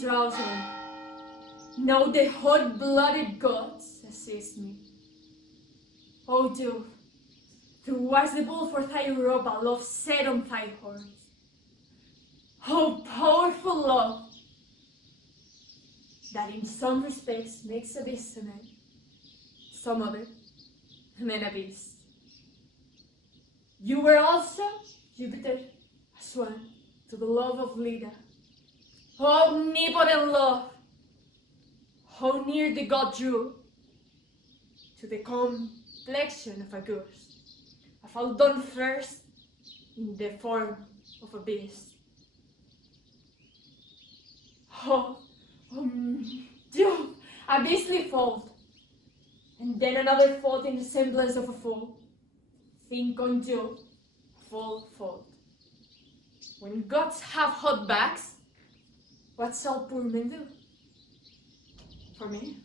draws on. Now the hot-blooded gods assist me. O Jove, to watch the bull for thy Europa love set on thy horns. O powerful love, that in some respects makes a beast a man, some other, and then a beast. You were also, Jupiter, a swan to the love of Leda. Omnipotent love, how near the god drew to the complexion of a goose, a fowl done first in the form of a beast. Jove, a beastly fault, and then another fault in the semblance of a foal. Think on Jove, full fault. When gods have hot backs, what shall poor men do? For me,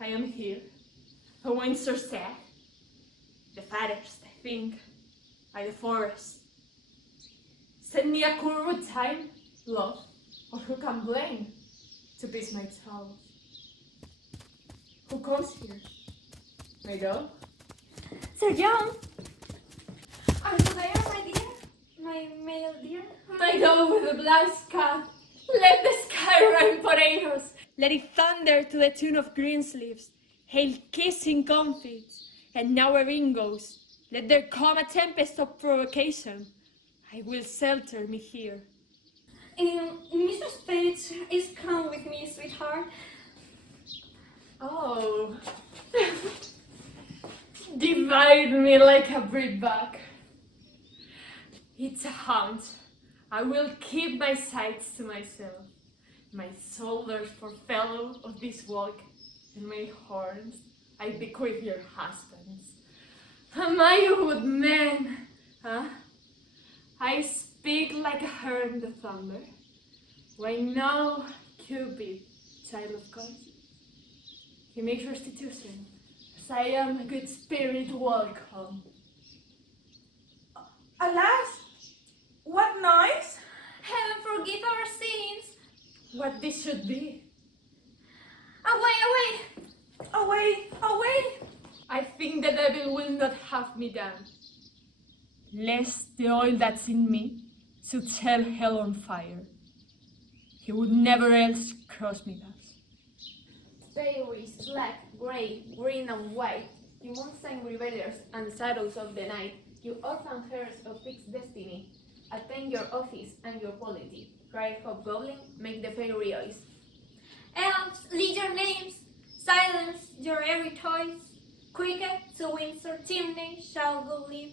I am here, a Windsor stag, the fattest, I think, by the forest. Send me a curved time, love, or who can blame, to peace my troubles. Who comes here? My dog? Sir John! Are you there, my dear? My male dear? My dog with the black sky. Let the sky rain potatoes. Let it thunder to the tune of green sleeves. Hail kissing comfits. And now a ring goes. Let there come a tempest of provocation. I will shelter me here. Mr. Spade is come with me, sweetheart. Oh. Divide me like a brickbat. It's a hunt. I will keep my sights to myself. My shoulders for fellow of this walk, and my horns I bequeath your husbands. Am I a good man? Huh? I speak like a herd in the thunder. Why now, Cupid, child of God? He makes restitution, as I am a good spirit welcome. Alas! What noise? Heaven forgive our sins! What this should be? Away, away! Away, away! I think the devil will not have me down, lest the oil that's in me should set hell on fire. He would never else cross me thus. Fairies, black, grey, green and white, you moonshine rebellers and shadows of the night, you orphan heirs of fixed destiny, attain your office and your polity. Cry hobgoblin, make the fairy eyes. Elves, lead your names, silence your airy toys. Cricket to Windsor chimney shall go live,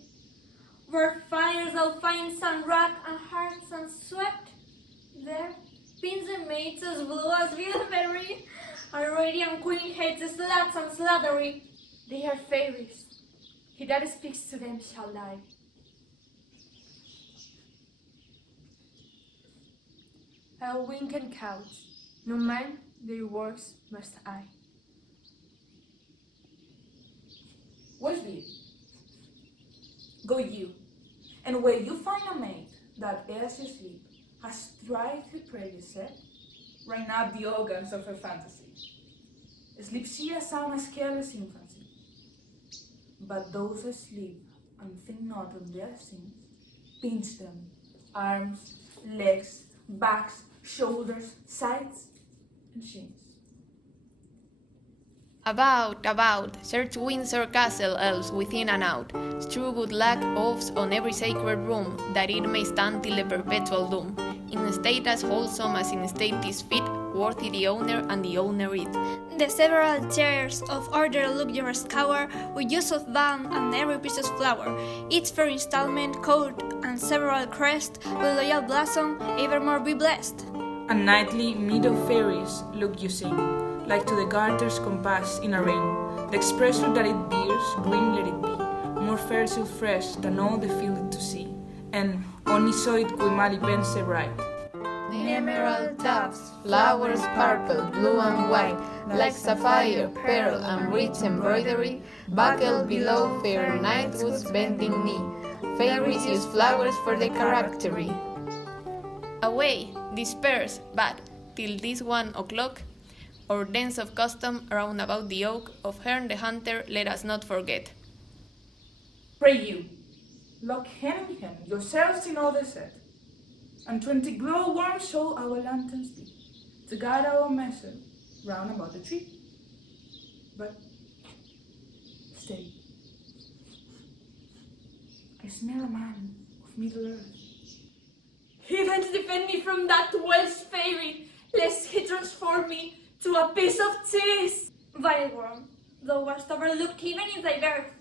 where fires thou find sun wrack and hearts unswept. There, pins and maids as blue as bilberry, a radiant queen hates the sluts and slattery. They are fairies. He that speaks to them shall die. I'll wink and couch. No man their works must I. Wesley, go you, and where you find a maid that else you sleep has tried her predecessor, rain up the organs of her fantasy. Sleep she as sound as careless infancy. But those asleep and think not on their sins, pinch them, arms, legs, backs, shoulders, sides, and shins. About, search Windsor Castle elves within and out, strew good luck oaths on every sacred room, that it may stand till the perpetual doom. In state as wholesome as in state is fit, worthy the owner and the owner it. The several chairs of order luxurious cower, with use of band and every precious flower, each fair installment, coat, and several crest, with loyal blossom, evermore be blessed. And nightly meadow fairies look you sing, like to the garters compassed in a ring. The expressor that it bears, green let it be, more fair still fresh than all the field to see, and only so it qui mali pense bright. The emerald tufts, flowers purple, blue and white, like sapphire, pearl and rich embroidery, buckled below fair knightwood's bending knee. Fairies use flowers for the charactery. Away, disperse, but till this 1 o'clock, our dance of custom round about the oak of Herne the Hunter let us not forget. Pray you, lock hand in hand yourselves in order set, and 20 glow-worm shall our lanterns be, to guide our measure round about the tree. But stay, I smell a man of Middle Earth. Heaven defend me from that Welsh fairy, lest he transform me to a piece of cheese. Vile worm, thou wast overlooked even in thy birth.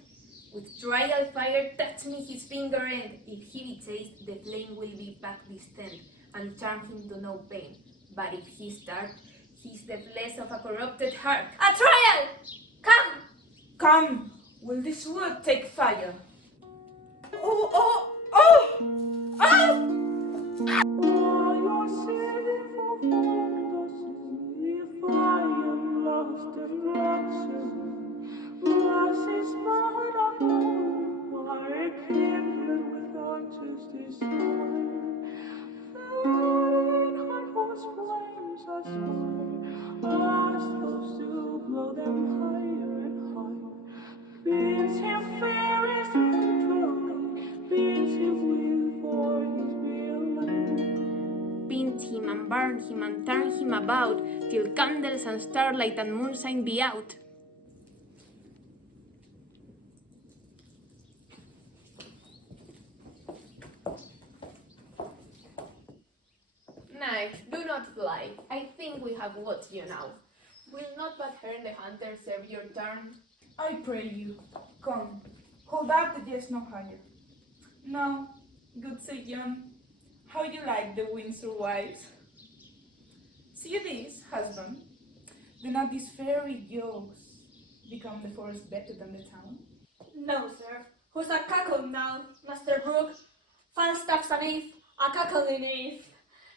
With trial fire touch me his finger end. If he be chaste, the flame will be back distant, and charm him to no pain. But if he start, he's the flesh of a corrupted heart. A trial! Come! Come, will this wood take fire? Oh, oh, oh! Oh! Paint him and burn him and turn him about, till candles and starlight and moonshine be out. Knight, do not fly. I think we have watched you now. Will not but Herne the Hunter serve your turn? I pray you, come, hold up the jest no higher. Now, good Sir John, how you like the Windsor wives? See this, husband? Do not these fairy yokes become the forest better than the town? No, sir. Who's a cackle now, Master Brooke? Falstaff's an Eve, a cackling Eve.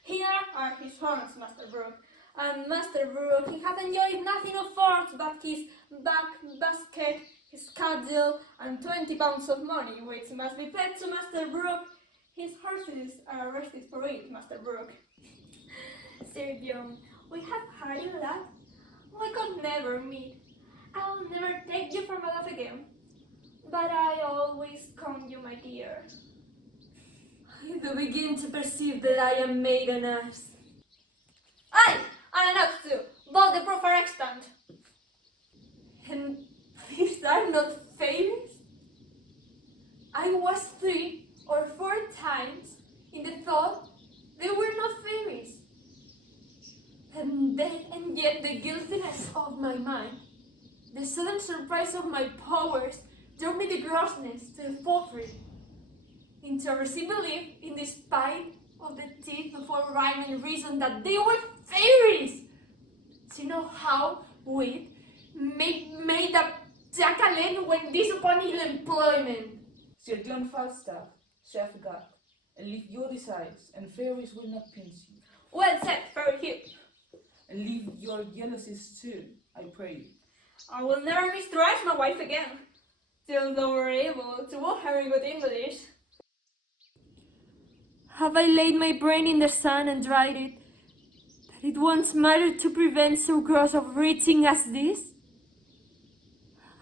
Here are his horns, Master Brooke. And Master Brooke, he hath enjoyed nothing of force but his back basket, his cudgel, and 20 pounds of money, which must be paid to Master Brooke. His horses are arrested for it, Master Brooke. Sir John, we have had you lad. We could never meet. I'll never take you for my love again. But I always con you, my dear. I do begin to perceive that I am made an ass. Aye, and an ox too. Both the proof are extant. And these are not fairies? I was 3 or 4 times in the thought they were not fairies. And yet the guiltiness of my mind, the sudden surprise of my powers, drove me the grossness to the forgery, into a received belief in the spite of the teeth before rhyme and reason that they were fairies. Do you know how wit made a jackalen when this upon ill employment? Sir John Falstaff, chef God, and leave your desires, and fairies will not pinch you. Well said, Fairy Hip. And leave your jealousies too, I pray you. I will never mistrust my wife again, till thou were able to woo her in good English. Have I laid my brain in the sun and dried it, that it once mattered to prevent so gross of reaching as this?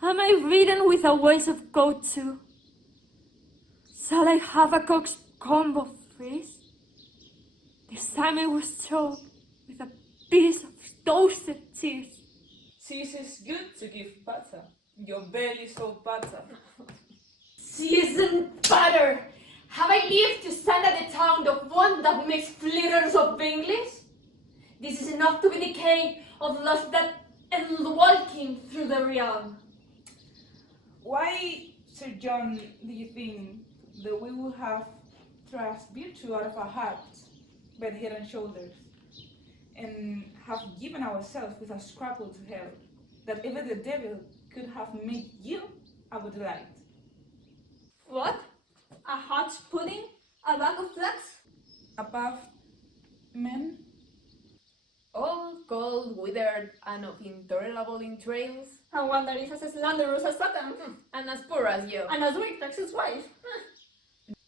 Am I ridden with a waist of coat too? Shall I have a cock's comb of frizz? This time I was choked with a piece of toasted cheese. Cheese is good to give butter. Your belly so butter. Cheese and butter! Have I lived to stand at the town of one that makes flitters of English? This is enough to be the decay of lust that and walking through the realm. Why, Sir John, do you think that we will have thrust virtue out of our hearts by the head and shoulders, and have given ourselves without scruple to hell, that even the devil could have made you our delight? What? A hot pudding? A bag of flax? Above men? All cold, withered, and of intolerable entrails, And one that is as slanderous as Satan, and as poor as you. and as weak as his wife.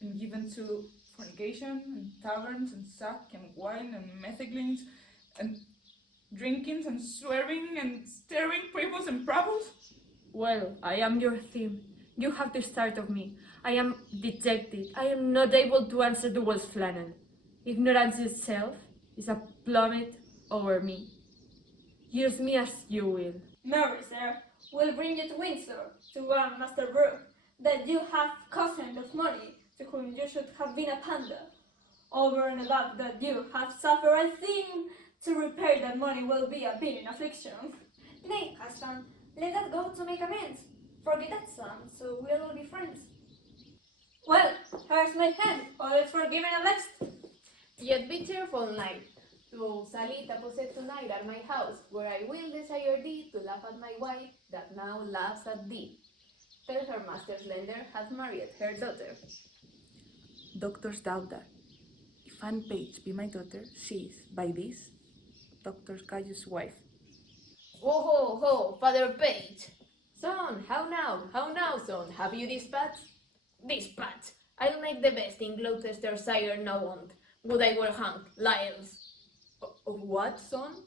And given to fornication, and taverns, and sack, and wine, and metheglins, and drinkings, and swearing, and staring, privos, and pravos? Well, I am your theme. You have the start of me. I am dejected. I am not able to answer the world's flannel. Ignorance itself is a plummet over me. Use me as you will. Mary, sir, will bring you to Windsor, to warn Master Brooke that you have cozened of money to whom you should have been a panda. Over and above that you have suffered a thing to repair that money will be a bitter affliction. Nay, husband, let us go to make amends. Forget that sum, so we'll all be friends. Well, here's my hand, all is forgiven and blessed. Yet be cheerful, knight. To Salita possess tonight at my house, where I will desire thee to laugh at my wife that now laughs at thee. Tell her master Slender hath married her daughter. Doctors doubt that. If Anne Page be my daughter, she is, by this, Dr. Caius' wife. Ho ho ho, Father Page! Son, how now, son, have you dispatched? Dispatch! I'll make the best in Gloucestershire now want. Would I were hanged, liars! Of what, son?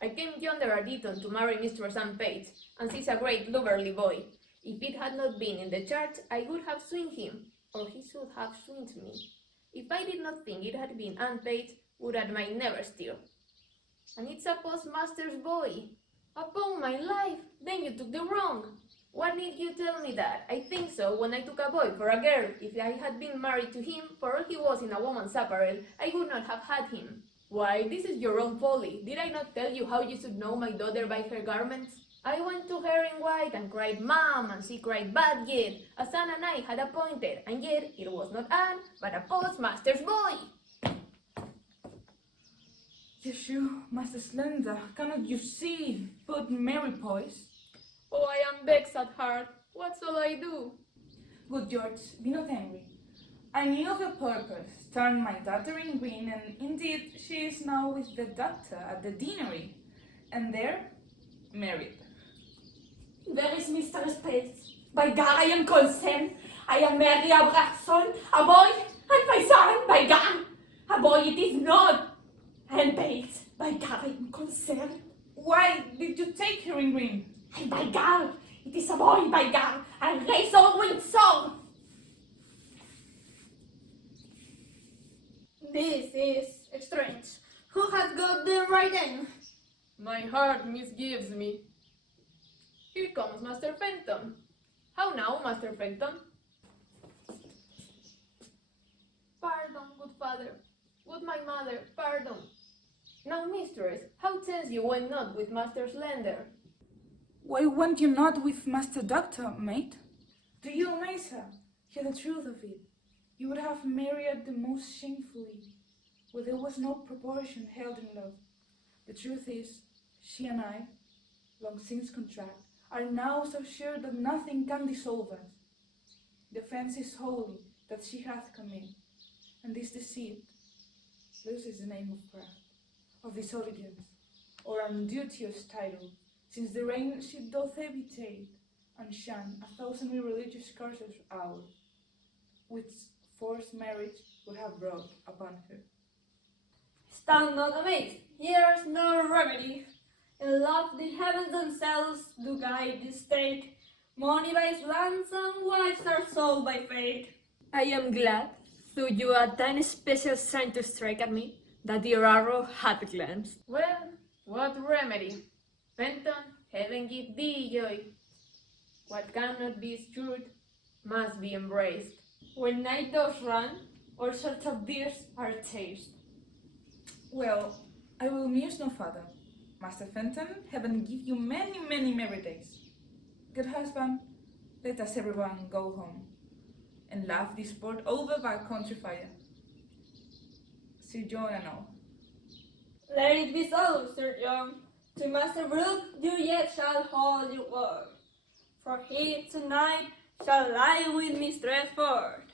I came yonder at Eton to marry Mistress Anne Page, and she's a great lubberly boy. If it had not been in the church, I would have swinged him, or he should have swinged me. If I did not think it had been Anne Page, would I might never steal. And it's a postmaster's boy. Upon my life, then you took the wrong. Why need you tell me that? I think so when I took a boy for a girl. If I had been married to him, for all he was in a woman's apparel, I would not have had him. Why, this is your own folly. Did I not tell you how you should know my daughter by her garments? I went to her in white and cried, Mom, and she cried, Bad yet, as Anne and I had appointed, and yet it was not Anne, but a postmaster's boy. Yes, you, Master Slender, cannot you see, but Mary poise? Oh, I am vexed at heart. What shall I do? Good George, be not angry. I knew of your purpose, turned my daughter in green, and indeed she is now with the doctor at the deanery, and there, married. There is Mr. Space. By God, I am consent. I am married a Braxton, a boy, and my son, by God. A boy it is not. And Bates, by God, I am concerned. Why did you take her in green? And by God, it is a boy, by God, and Wives of Windsor. This is strange. Who has got the writing? My heart misgives me. Here comes Master Fenton. How now, Master Fenton? Pardon, good father, good my mother, pardon. Now, mistress, how chance you went not with Master Slender? Why went you not with Master Doctor, mate? Do you, Mesa, hear the truth of it? You would have married the most shamefully, where there was no proportion held in love. The truth is, she and I, long since contract, are now so sure that nothing can dissolve us. The offense is holy that she hath committed, and this deceit loses the name of pride, of disobedience, or unduteous title, since the reign she doth evitate and shun 1,000 irreligious curses out, which forced marriage would have brought upon her. Stand not amazed, here's no remedy. In love the heavens themselves do guide the state. Money buys lands and wives are sold by fate. I am glad, though you had done a special sign to strike at me, that your arrow had glanced. Well, what remedy? Fenton, heaven give thee joy. What cannot be eschewed must be embraced. When night does run, all sorts of deers are chased. Well, I will muse no further. Master Fenton, heaven give you many, many merry days. Good husband, let us everyone go home, and laugh this sport over by country fire. Sir John and all. Let it be so, Sir John. To Master Brooke you yet shall hold your word, for he tonight shall lie with Mistress Ford.